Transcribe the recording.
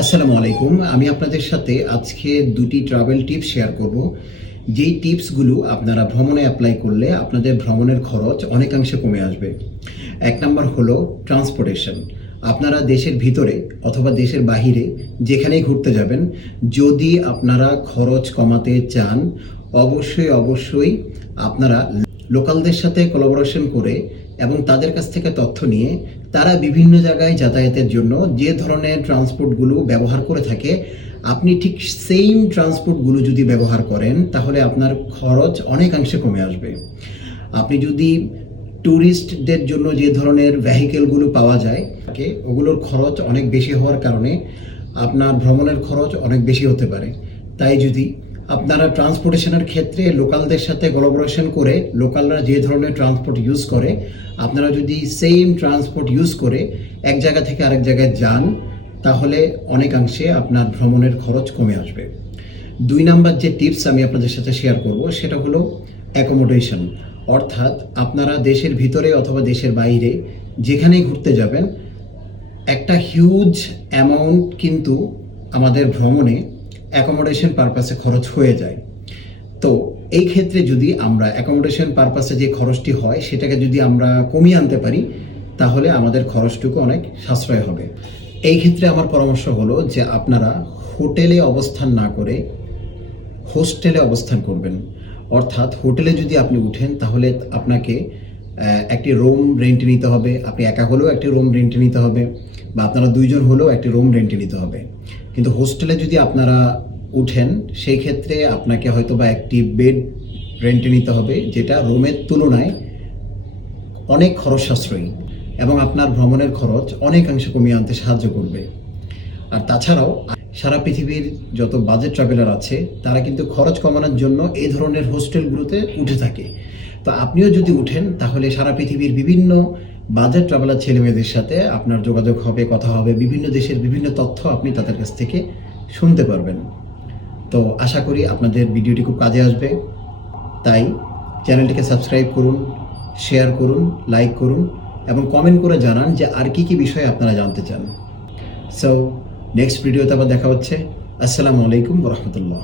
আসসালামু আলাইকুম। আমি আপনাদের সাথে আজকে দুটি ট্রাভেল টিপস শেয়ার করব। যেই টিপসগুলো আপনারা ভ্রমণে অ্যাপ্লাই করলে আপনাদের ভ্রমণের খরচ অনেকাংশে কমে আসবে। এক নাম্বার হলো ট্রান্সপোর্টেশন। আপনারা দেশের ভিতরে অথবা দেশের বাহিরে যেখানেই ঘুরতে যাবেন, যদি আপনারা খরচ কমাতে চান, অবশ্যই আপনারা লোকালদের সাথে কোলাবোরেশন করে এবং তাদের কাছ থেকে তথ্য নিয়ে তারা বিভিন্ন জায়গায় যাতায়াতের জন্য যে ধরনের ট্রান্সপোর্টগুলো ব্যবহার করে থাকে, আপনি ঠিক সেম ট্রান্সপোর্টগুলো যদি ব্যবহার করেন তাহলে আপনার খরচ অনেকাংশে কমে আসবে। আপনি যদি ট্যুরিস্টদের জন্য যে ধরনের ভেহিকেলগুলো পাওয়া যায় ওগুলোর খরচ অনেক বেশি হওয়ার কারণে আপনার ভ্রমণের খরচ অনেক বেশি হতে পারে। তাই যদি আপনারা ট্রান্সপোর্টেশনের ক্ষেত্রে লোকালদের সাথে কোলাবোরেশন করে লোকালরা যে ধরনের ট্রান্সপোর্ট ইউজ করে আপনারা যদি সেম ট্রান্সপোর্ট ইউজ করে এক জায়গা থেকে আরেক জায়গায় যান তাহলে অনেকাংশে আপনার ভ্রমণের খরচ কমে আসবে। ২ নাম্বার যে টিপস আমি আপনাদের সাথে শেয়ার করব সেটা হলো অ্যাকোমোডেশন। অর্থাৎ আপনারা দেশের ভিতরে অথবা দেশের বাইরে যেখানেই ঘুরতে যাবেন, একটা হিউজ অ্যামাউন্ট কিন্তু আমাদের ভ্রমণে অ্যাকোমোডেশন পারপাসে খরচ হয়ে যায়। তো এই ক্ষেত্রে যদি আমরা অ্যাকোমোডেশন পারপাসে যে খরচটি হয় সেটাকে যদি আমরা কমিয়ে আনতে পারি তাহলে আমাদের খরচটুকু অনেক সাশ্রয় হবে। এই ক্ষেত্রে আমার পরামর্শ হলো যে আপনারা হোটেলে অবস্থান না করে হোস্টেলে অবস্থান করবেন। অর্থাৎ হোটেলে যদি আপনি উঠেন তাহলে আপনাকে একটি রুম রেন্টে নিতে হবে। আপনি একা হলেও একটি রুম রেন্টে নিতে হবে বা আপনারা ২ জন হলেও একটি রুম রেন্টে নিতে হবে। কিন্তু হোস্টেলে যদি আপনারা উঠেন সেই ক্ষেত্রে আপনাকে হয়তো বা একটি বেড রেন্টে নিতে হবে, যেটা রুমের তুলনায় অনেক খরচ সাশ্রয়ী এবং আপনার ভ্রমণের খরচ অনেকাংশে কমিয়ে আনতে সাহায্য করবে। আর তাছাড়াও সারা পৃথিবীর যত বাজেট ট্রাভেলার আছে তারা কিন্তু খরচ কমানোর জন্য এই ধরনের হোস্টেলগুলোতে উঠে থাকে। তো আপনিও যদি উঠেন তাহলে সারা পৃথিবীর বিভিন্ন বাজেট ট্রাভেলার ছেলেমেয়েদের সাথে আপনার যোগাযোগ হবে, কথা হবে, বিভিন্ন দেশের বিভিন্ন তথ্য আপনি তাদের কাছ থেকে শুনতে পারবেন। তো আশা করি আপনাদের ভিডিওটি খুব কাজে আসবে। তাই চ্যানেলটিকে সাবস্ক্রাইব করুন, শেয়ার করুন, লাইক করুন এবং কমেন্ট করে জানান যে আর কি বিষয়ে আপনারা জানতে চান। সো নেক্সট ভিডিওতে আবার দেখা হচ্ছে। আসসালামু আলাইকুম ওয়া রাহমাতুল্লাহ।